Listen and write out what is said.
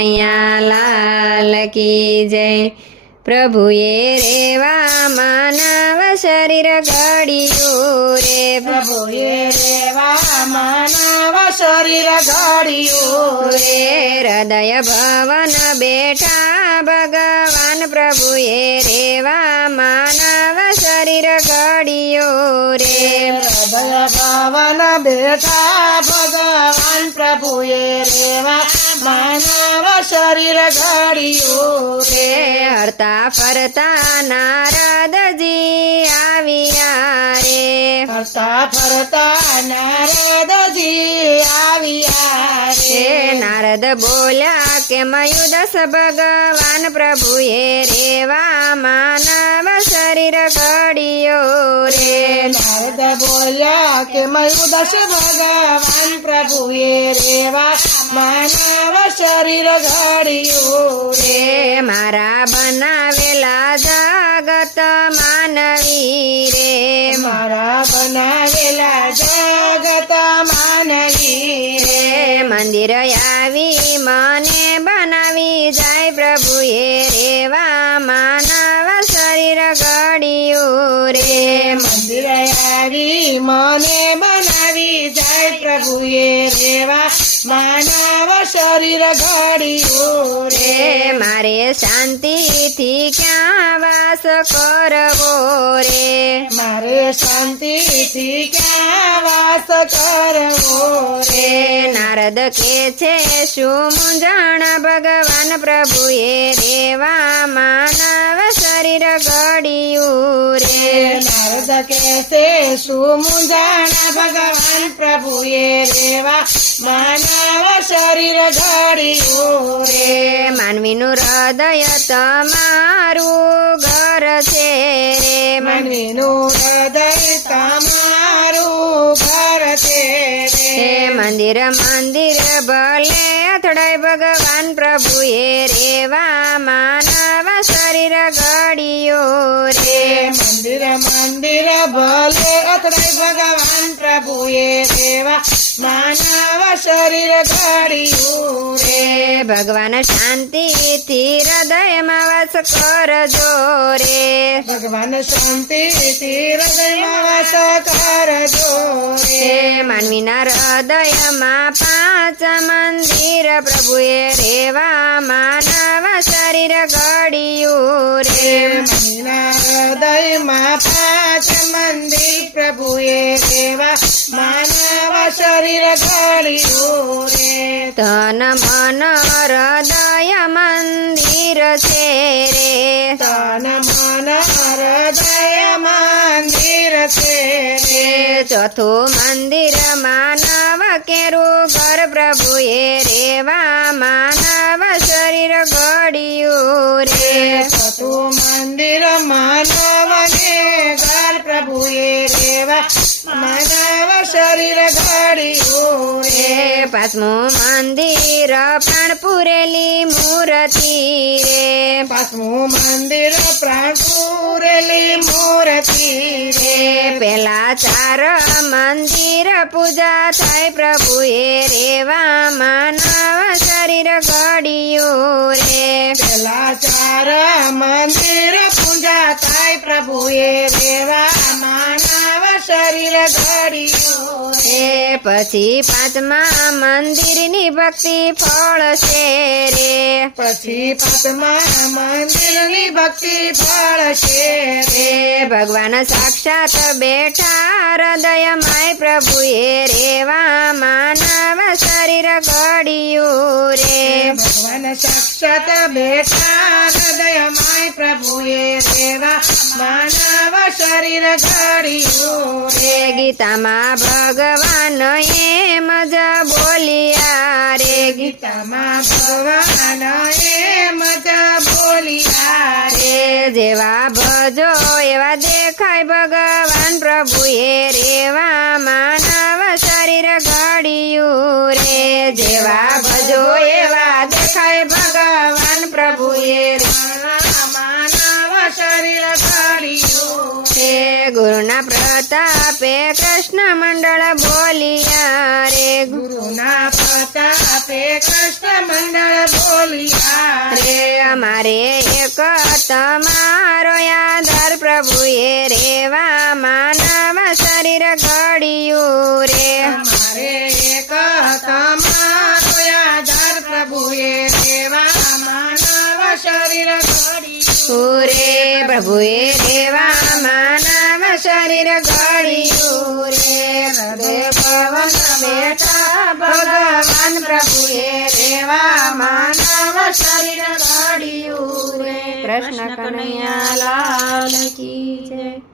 કનૈયા લાલ કી જય. પ્રભુએ રેવા માનવ શરીર ઘડ્યું પ્રભુએ રેવા માનવ શરીર ઘડ્યું રે હૃદય ભવન બેઠા ભગવાન પ્રભુએ રેવા માનવ શરીર ઘડ્યું રે. હૃદય ભવન બેઠા ભગવાન પ્રભુએ રેવા માનવ શરીર ઘડ્યું રે. હરતા ફરતા નારદજી આવ્યા રે ફરતા ફરતા નારદજી આવ્યા રે. નારદ બોલ્યા કે મયુદસ ભગવાન પ્રભુએ રેવા માનવ શરીર ઘડ્યો રે. નારદ બોલ્યા કે મયુદશ ભગવાન પ્રભુએ રેવા માનવ શરીર ઘડ્યું રે. મારા બનાવેલા જગત માનવી રે. મારા બનાવેલા જગત માનવી રે. મંદિર આવી મને બનાવી જાય પ્રભુએ રેવા માનવ શરીર રે. મંદિર આવી મને બનાવી જાય પ્રભુએ રેવા. માનવ શરીર ઘડ્યું રે. રે મારે શાંતિથી ક્યાં વાસ કરવો રે? મારે શાંતિથી ક્યાં વાસ કરવો રે રે નારદ કે છે શું મૂંઝાણ? ભગવાન પ્રભુએ રેવા માનવ શરીર ઘડ્યું રે. નારદ છે શું મૂંઝાણા? ભગવાન પ્રભુએ રેવા માનવ શરીર ઘડ્યું રે. માનવીનું હૃદય તમારું ઘર છે રે. માનવીનું હૃદય તમારું મંદિર મંદિર ભલે અથડાય ભગવાન પ્રભુએ રેવા માનવ શરીર ઘડિયો રે. મંદિર મંદિર ભલે અથડાય ભગવાન પ્રભુએ રેવા માનવ શરીર ઘડ્યું રે. ભગવાન શાંતિથી હૃદયમાં વાસ કરજો રે. ભગવાન શાંતિ માનવીના હૃદયમાં પાંચ મંદિર પ્રભુએ રેવા માનવ શરીર ઘડિયું રે. મનના હૃદયમાં પાંચ મંદિર પ્રભુએ રેવા માનવ શરીર ઘડિયું રે. તન મન હૃદય મંદિર છે રે. તન મંદિર છે. ચોથું મંદિર માનવ કેરું ઘર પ્રભુએ રેવા માનવ શરીર ઘડ્યું રે. ચોથું મંદિર માનવને ઘર પ્રભુએ રેવા માનવ શરીર ઘડ્યું રે પાંચમું મંદિર પ્રાણ પૂરેલી મૂર્તિ રે. પાસમું મંદિર પ્રાણપુરેલી મૂર્તિ રે. પેલા ચાર મંદિર પૂજા થાય પ્રભુએ રેવા માનવ શરીર ઘડ્યું રે. પેલા ચાર મંદિર પૂજા થાય પ્રભુએ રેવા માનવ શરીર ઘડ્યું રે પછી પાંચમા મંદિરની ભક્તિ ફળશે રે. પછી પાંચમા મંદિરની ભક્તિ ફળશે રે. ભગવાન સાક્ષાત બેઠા હૃદયમાં પ્રભુએ રેવા માનવ શરીર ઘડ્યું રે. ભગવાન સાક્ષાત બેઠા હૃદયમાં પ્રભુએ રેવા માનવ શરીર ઘડ્યું રે ગીતામાં ભગવાન એમ જ બોલ્યા રે ગીતામાં ભગવાન એમ જ બોલ્યા રે રે જેવા ભજો એવા દેખાય ભગવાન પ્રભુએ રેવા માનવ શરીર ઘડ્યું રે જેવા ભજો ગુરુના પ્રતાપે કૃષ્ણ મંડળ બોલિયા રે. ગુરુના પ્રતાપે કૃષ્ણ મંડળ બોલિયા રે. અમારે એક તમારો યાદર પ્રભુએ રેવા માનવ શરીર ઘડ્યું રે. અમારે એક તમારો યાદર પ્રભુએ રેવા માનવ શરીર ઘડ્યું રે પ્રભુએ રેવા માનવ શરીર ઘડ્યું રે, હૃદય પવન બેઠા ભગવાન પ્રભુએ રેવા માનવ શરીર ઘડ્યું રે. કૃષ્ણ કનૈયા લાલ કી જય.